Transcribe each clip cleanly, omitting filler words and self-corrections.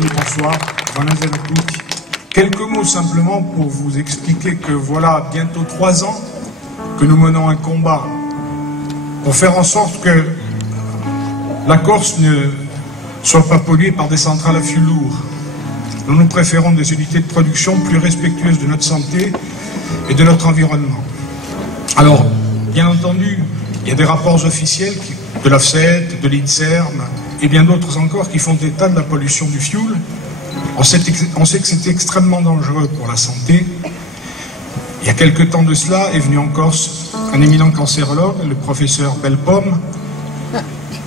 Oui, bonsoir. Quelques mots simplement pour vous expliquer que voilà bientôt 3 ans que nous menons un combat pour faire en sorte que la Corse ne soit pas polluée par des centrales à fioul lourd. Nous préférons des unités de production plus respectueuses de notre santé et de notre environnement. Alors, bien entendu, il y a des rapports officiels de l'AFSET, de l'INSERM et bien d'autres encore qui font état de la pollution du fioul. On sait que c'est extrêmement dangereux pour la santé. Il y a quelque temps de cela est venu en Corse un éminent cancérologue, le professeur Bellepomme,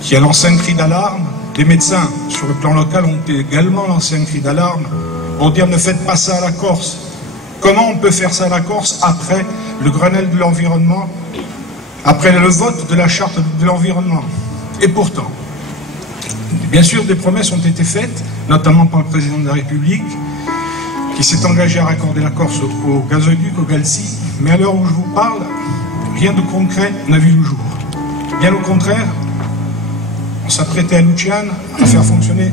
qui a lancé un cri d'alarme. Les médecins, sur le plan local, ont également lancé un cri d'alarme pour dire ne faites pas ça à la Corse. Comment on peut faire ça à la Corse après le Grenelle de l'environnement, après le vote de la charte de l'environnement? Et pourtant, bien sûr, des promesses ont été faites, notamment par le président de la République, qui s'est engagé à raccorder la Corse au gazoduc, au Galci. Mais à l'heure où je vous parle, rien de concret n'a vu le jour. Bien au contraire, on s'apprêtait à Luciane à faire fonctionner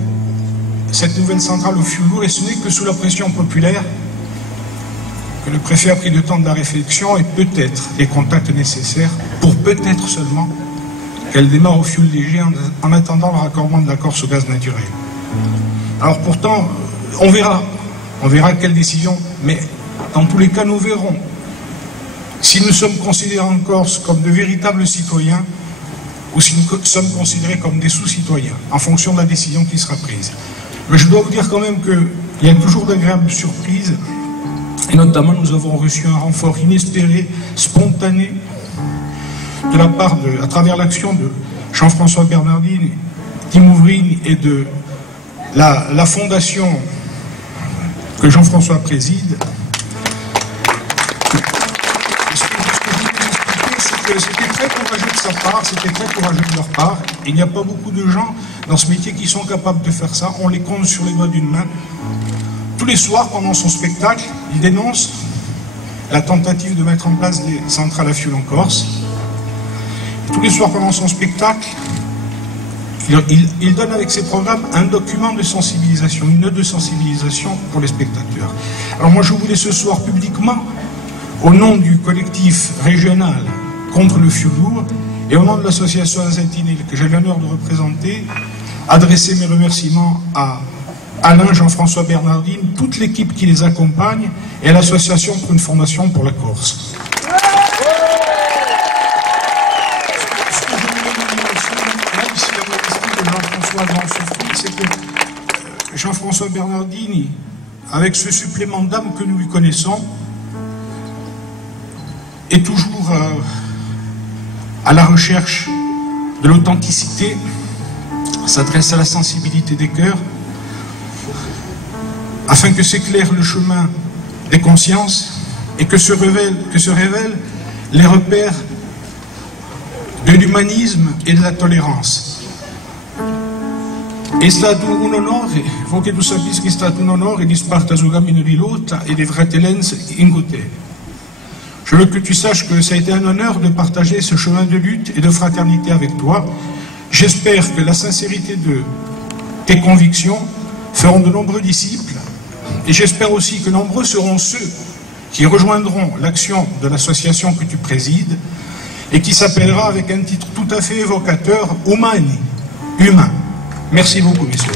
cette nouvelle centrale au fioul lourd, et ce n'est que sous la pression populaire que le préfet a pris le temps de la réflexion et peut-être les contacts nécessaires pour peut-être seulement qu'elle démarre au fioul léger en attendant le raccordement de la Corse au gaz naturel. Alors pourtant, on verra quelle décision, mais dans tous les cas, nous verrons si nous sommes considérés en Corse comme de véritables citoyens ou si nous sommes considérés comme des sous-citoyens, en fonction de la décision qui sera prise. Mais je dois vous dire quand même qu'il y a toujours d'agréables surprises, et notamment nous avons reçu un renfort inespéré, spontané, de la part à travers l'action de Jean-François Bernardini, Tim Ouvrin et de la fondation que Jean-François préside. Ce que je voulais vous expliquer, c'est que c'était très courageux de sa part, c'était très courageux de leur part. Il n'y a pas beaucoup de gens dans ce métier qui sont capables de faire ça. On les compte sur les doigts d'une main. Tous les soirs, pendant son spectacle, il dénonce la tentative de mettre en place des centrales à fioul en Corse. Tous les soirs pendant son spectacle, il donne avec ses programmes un document de sensibilisation, une note de sensibilisation pour les spectateurs. Alors moi je voulais ce soir publiquement, au nom du collectif régional contre le fioul lourd et au nom de l'association Azentinil que j'ai l'honneur de représenter, adresser mes remerciements à Alain, Jean-François Bernardine, toute l'équipe qui les accompagne et à l'association pour une formation pour la Corse. C'est que Jean-François Bernardini, avec ce supplément d'âme que nous lui connaissons, est toujours à la recherche de l'authenticité, s'adresse à la sensibilité des cœurs, afin que s'éclaire le chemin des consciences et que se révèlent les repères de l'humanisme et de la tolérance. È stato un onore, faut que tu sapessi che è stato un onore di sparta sul cammino di lotta e di fratellanza in côté. Je veux que tu saches que ça a été un honneur de partager ce chemin de lutte et de fraternité avec toi. J'espère que la sincérité de tes convictions feront de nombreux disciples, et j'espère aussi que nombreux seront ceux qui rejoindront l'action de l'association que tu présides et qui s'appellera avec un titre tout à fait évocateur, Umani, humain. Merci beaucoup, messieurs.